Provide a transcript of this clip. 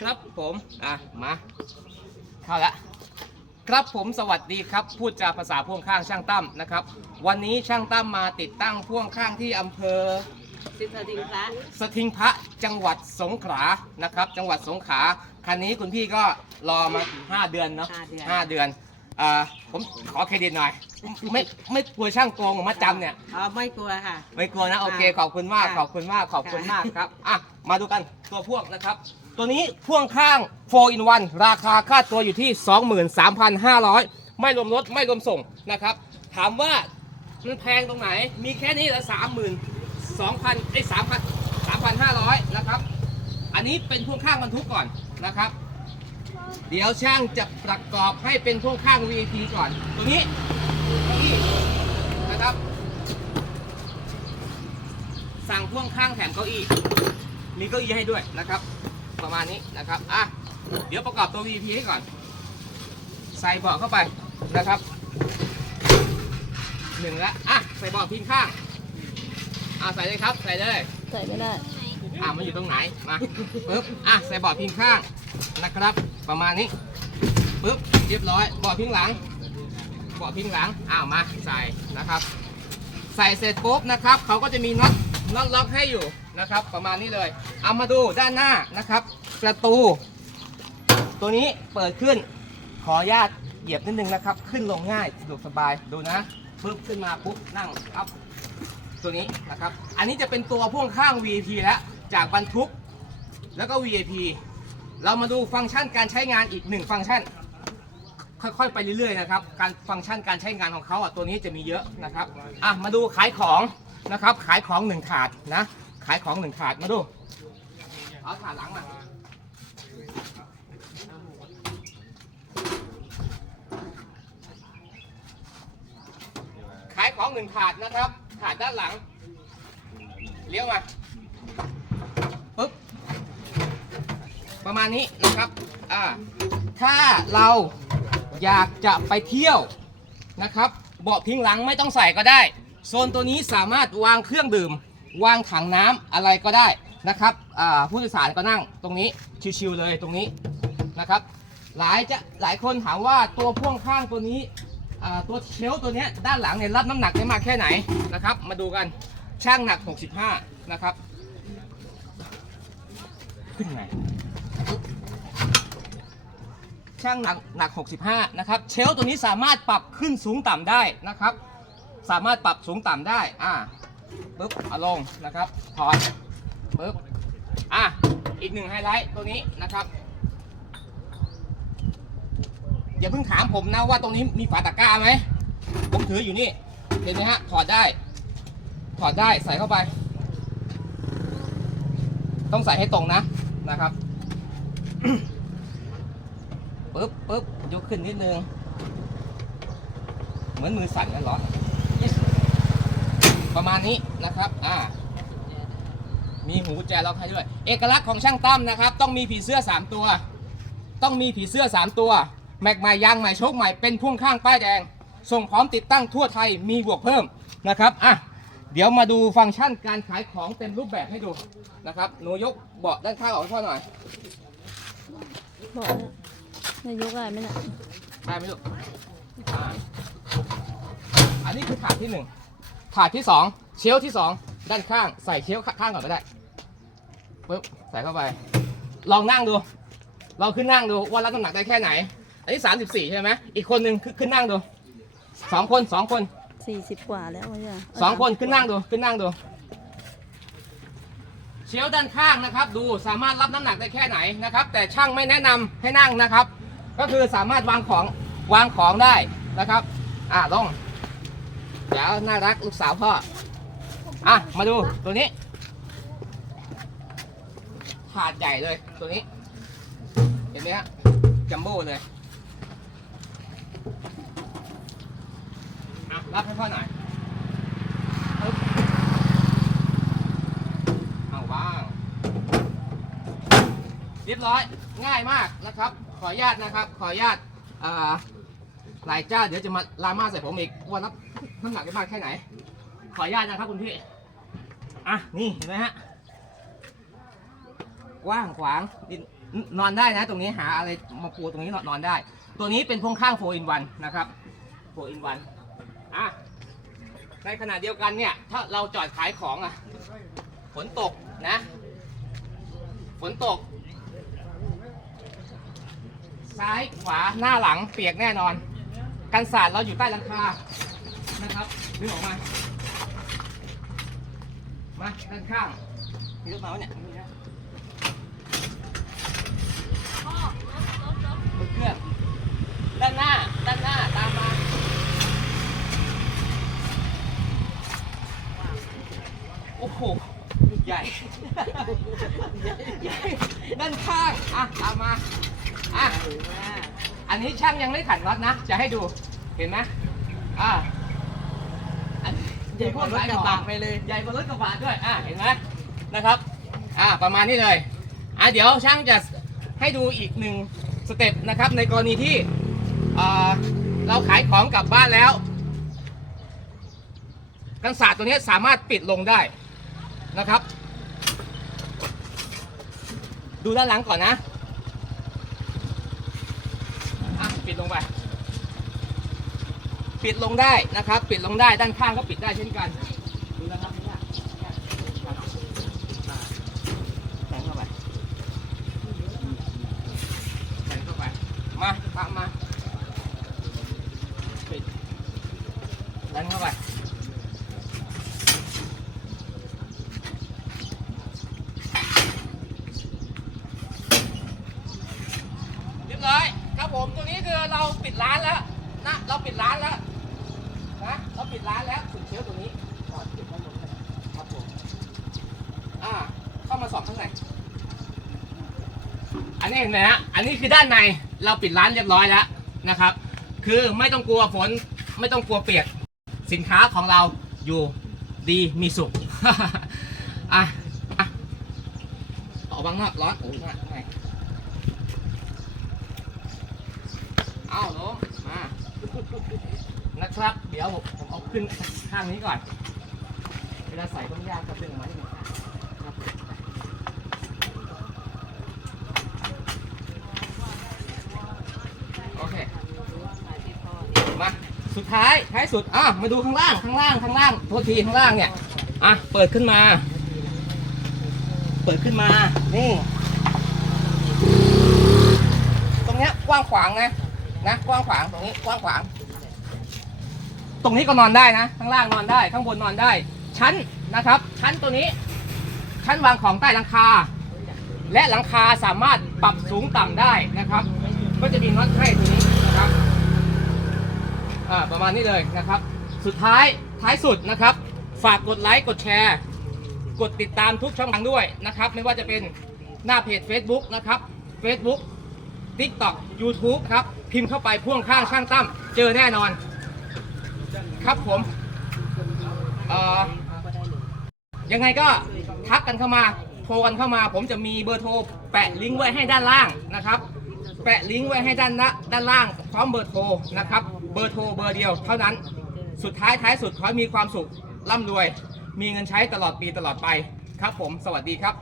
ครับผมอะมาเข้าละครับผมสวัสดีครับ พูดจาภาษาพ่วงข้างช่างตั้มนะครับ วันนี้ช่างตั้มมาติดตั้งพ่วงข้างที่อำเภอสิบดิงพระสทิงพระจังหวัดสงขลานะครับ จังหวัดสงขลาคันนี้คุณพี่ก็รอมา 5 เดือนเนาะห้าเดือน ห้าเดือนอ่าผมขอเครดิตหน่อย ไม่ไม่กลัวช่างโกงมาจำเนี่ย อ๋อไม่กลัวค่ะ ไม่กลัวนะโอเค ขอบคุณมากค่ะขอบคุณมากขอบคุณค่ะมากครับอะมาดูกันตัวพ่วงนะครับ ตัวนี้พ่วงข้าง 4 in 1 ราคาค่าตัวอยู่ที่ 23,500 ไม่รวมรถไม่รวมส่งนะครับ ถามว่ามันแพงตรงไหน มีแค่นี้ละ32,000ไอ้3,000 3,500นะครับ อันนี้เป็นพ่วงข้างบรรทุกก่อนนะครับ เดี๋ยวช่างจะประกอบให้เป็นพ่วงข้าง VIP ก่อนตัวนี้นี่นะครับ สั่งพ่วงข้างแถมเก้าอี้ มีเก้าอี้ให้ด้วยนะครับ ประมาณนี้นะครับอะเดี๋ยวประกอบตัว VP ให้ก่อน ใส่เบาะเข้าไปนะครับหนึ่งละอะใส่เบาะพิงข้างอะใส่เลยครับ ใส่เลยใส่ไม่ได้อะมันอยู่ตรงไหนมาปึ๊บอะใส่เบาะพิงข้างนะครับ ประมาณนี้ปึ๊บเรียบร้อยเบาะพิงหลังเบาะพิงหลังอ้าวมาใส่นะครับ ใส่เสร็จปุ๊บนะครับเขาก็จะมีน็อตน็อตล็อกให้อยู่ นะครับ ประมาณนี้เลย เอามาดูด้านหน้านะครับ ประตู ตัวนี้เปิดขึ้น ขออนุญาตเหยียบนิดนึงนะครับ ขึ้นลงง่ายสะดวกสบายดูนะปึ๊บขึ้นมาปุ๊บนั่งอัพตัวนี้นะครับ อันนี้จะเป็นตัวพ่วงข้าง VIP แล้วจากบรรทุกแล้วก็ VIP เรามาดูฟังก์ชันการใช้งานอีกหนึ่งฟังก์ชัน ค่อยๆไปเรื่อยๆนะครับ การฟังก์ชันการใช้งานของเขาอะตัวนี้จะมีเยอะนะครับ อะมาดูขายของนะครับ ขายของหนึ่งถาดนะ ขายของหนึ่งถาดมาดู เอาถาดหลังมาขายของหนึ่งถาดนะครับถาดด้านหลัง เลี้ยวมาปึ๊บประมาณนี้นะครับอ่าถ้าเราอยากจะไปเที่ยวนะครับ เบาะพิงหลังไม่ต้องใส่ก็ได้ โซนตัวนี้สามารถวางเครื่องดื่ม วางถังน้ำอะไรก็ได้นะครับผู้โดยสารก็นั่งตรงนี้ชิวๆเลยตรงนี้นะครับ หลายจะหลายคนถามว่าตัวพ่วงข้างตัวนี้ตัวเชลตัวนี้ด้านหลังเนี่ยรับน้ำหนักได้มากแค่ไหนนะครับ มาดูกันช่างหนัก 65 นะครับ ขึ้นไงช่างหนักหนัก 65 นะครับ เชลตัวนี้สามารถปรับขึ้นสูงต่ำได้นะครับ สามารถปรับสูงต่ำได้อ่า ปึ๊บเอาลงนะครับถอดปึ๊บอะอีกหนึ่งไฮไลท์ตัวนี้นะครับอย่าเพิ่งถามผมนะว่าตรงนี้มีฝาตะกร้าไหมผมถืออยู่นี่เห็นไหมฮะถอดได้ ถอดได้ใส่เข้าไป ต้องใส่ให้ตรงนะนะครับปึ๊บปึ๊บยกขึ้นนิดนึง เหมือนมือสั่นกันเหรอ ประมาณนี้นะครับอ่ามีหูกุญแจล็อกให้ด้วย เอกลักษณ์ของช่างตั้มนะครับ ต้องมีผีเสื้อ 3 ตัว ต้องมีผีเสื้อ 3 ตัวแม็กใหม่ยางใหม่โชคใหม่เป็นพ่วงข้างป้ายแดง ส่งพร้อมติดตั้งทั่วไทยมีบวกเพิ่มนะครับอะเดี๋ยวมาดูฟังก์ชันการขายของเต็มรูปแบบให้ดูนะครับหนูยกเบาะด้านข้างออกให้พ่อหน่อยบอกนายกอะไรไหมเนี่ยได้ไหมลูกอ่าอันนี้คือถาดที่หนึ่ง ถาดที่สองเชลฟ์ที่สองด้านข้างใส่เชลฟ์ข้างก่อนก็ได้ปึ๊บใส่เข้าไป ลองนั่งดู ลองขึ้นนั่งดูว่ารับน้ำหนักได้แค่ไหน อันนี้ 34 ใช่ไหมอีกคนหนึ่งขึ้นขึ้นนั่งดูสองคนสองคนสี่สิบกว่าแล้วไม่ใช่สองคนขึ้นนั่งดูขึ้นนั่งดู เชลฟ์ด้านข้างนะครับ ดูสามารถรับน้ำหนักได้แค่ไหนนะครับ แต่ช่างไม่แนะนำให้นั่งนะครับ ก็คือสามารถวางของวางของได้นะครับ อ่าลง เดี๋ยวน่ารักลูกสาวพ่อ อะ มาดูตัวนี้ถาดใหญ่เลยตัวนี้ เห็นไหมฮะจัมโบ้เลยอะรับให้พ่อหน่อยปึ๊บเอาวาง เรียบร้อยง่ายมากนะครับ ขออนุญาตนะครับ ขออนุญาตอ่าหลายเจ้าเดี๋ยวจะมาลาม่าใส่ผมอีกว่ารับ น้ำหนักได้มากแค่ไหน ขออนุญาตนะครับคุณพี่ อะ นี่เห็นไหมฮะ กว้างขวางนอนได้นะ ตรงนี้หาอะไรมาปูตรงนี้นอนได้ ตัวนี้เป็นพ่วงข้าง4 in 1นะครับ4 in 1อะ ในขณะเดียวกันเนี่ย ถ้าเราจอดขายของอะ ฝนตกนะ ฝนตก ซ้ายขวาหน้าหลังเปียกแน่นอน กันสาดเราอยู่ใต้หลังคา นะครับดึงออกมา มาด้านข้าง มีรถมาวะเนี่ยมีนะรถเครื่องด้านหน้า ด้านหน้า ตามมาโอ้โหใหญ่ใหญ่ด้านข้าง อะตามมาอะอันนี้ช่างยังไม่ขันน็อตนะ จะให้ดู เห็นไหมอ่า ใหญ่กว่ารถกระบะไปเลยใหญ่กว่ารถกระบะด้วยอ่าเห็นไหมนะครับอ่าประมาณนี้เลยอ่าเดี๋ยวช่างจะให้ดูอีกหนึ่งสเต็ปนะครับในกรณีที่อ่าเราขายของกลับบ้านแล้ว กันศาสตร์ตัวนี้สามารถปิดลงได้นะครับ ดูด้านหลังก่อนนะ อะ ปิดลงไป ปิดลงได้นะครับ ปิดลงได้ด้านข้างก็ปิดได้เช่นกันดูนะครับแทงเข้าไปแทงเข้าไปมาตามมาปิดดันเข้าไป เรียบร้อยครับผมตัวนี้คือเราปิดร้านแล้วนะเราปิดร้านแล้วนะเราปิดร้านแล้วสุดเชื้อตัวนี้จอดปิดไว้บนเลยครับผมอ่าเข้ามาสอบข้างใน อันนี้เห็นไหมฮะอันนี้คือด้านในเราปิดร้านเรียบร้อยแล้วนะครับ คือไม่ต้องกลัวฝนไม่ต้องกลัวเปียกสินค้าของเราอยู่ดีมีสุขอะอะออกบางนอกร้อนโอ้ยข้างในเอาลงมานะครับ เดี๋ยวผมผมเอาขึ้นข้างนี้ก่อนเวลาใส่ต้องยากก็ดึงออกมาที่หนึ่งข้างครับโอเค มา สุดท้ายท้ายสุดอะมาดูข้างล่างข้างล่างข้างล่างโทษทีข้างล่างเนี่ยอะเปิดขึ้นมา เปิดขึ้นมานี่ตรงเนี้ยกว้างขวางนะนะกว้างขวางตรงนี้กว้างขวาง ตรงนี้ก็นอนได้นะ ข้างล่างนอนได้ ข้างบนนอนได้ ชั้นนะครับ ชั้นตัวนี้ ชั้นวางของใต้หลังคา และหลังคาสามารถปรับสูงต่ำได้นะครับ ก็จะมีน็อตให้ตัวนี้ อ่าประมาณนี้เลยนะครับ สุดท้ายท้ายสุดนะครับ ฝากกดไลค์กดแชร์ กดติดตามทุกช่องทางด้วยนะครับ ไม่ว่าจะเป็นหน้าเพจ Facebook นะครับ Facebook TikTok YouTube ครับ พิมพ์เข้าไปพ่วงข้างช่างตั้มเจอแน่นอน ครับผมยังไงก็ทักกันเข้ามาโทรกันเข้ามา ผมจะมีเบอร์โทรแปะลิงก์ไว้ให้ด้านล่างนะครับ แปะลิงก์ไว้ให้ด้านด้านล่างพร้อมเบอร์โทรนะครับ เบอร์โทรเบอร์เดียวเท่านั้น สุดท้ายท้ายสุดขอให้มีความสุขร่ำรวย มีเงินใช้ตลอดปีตลอดไปครับผม สวัสดีครับ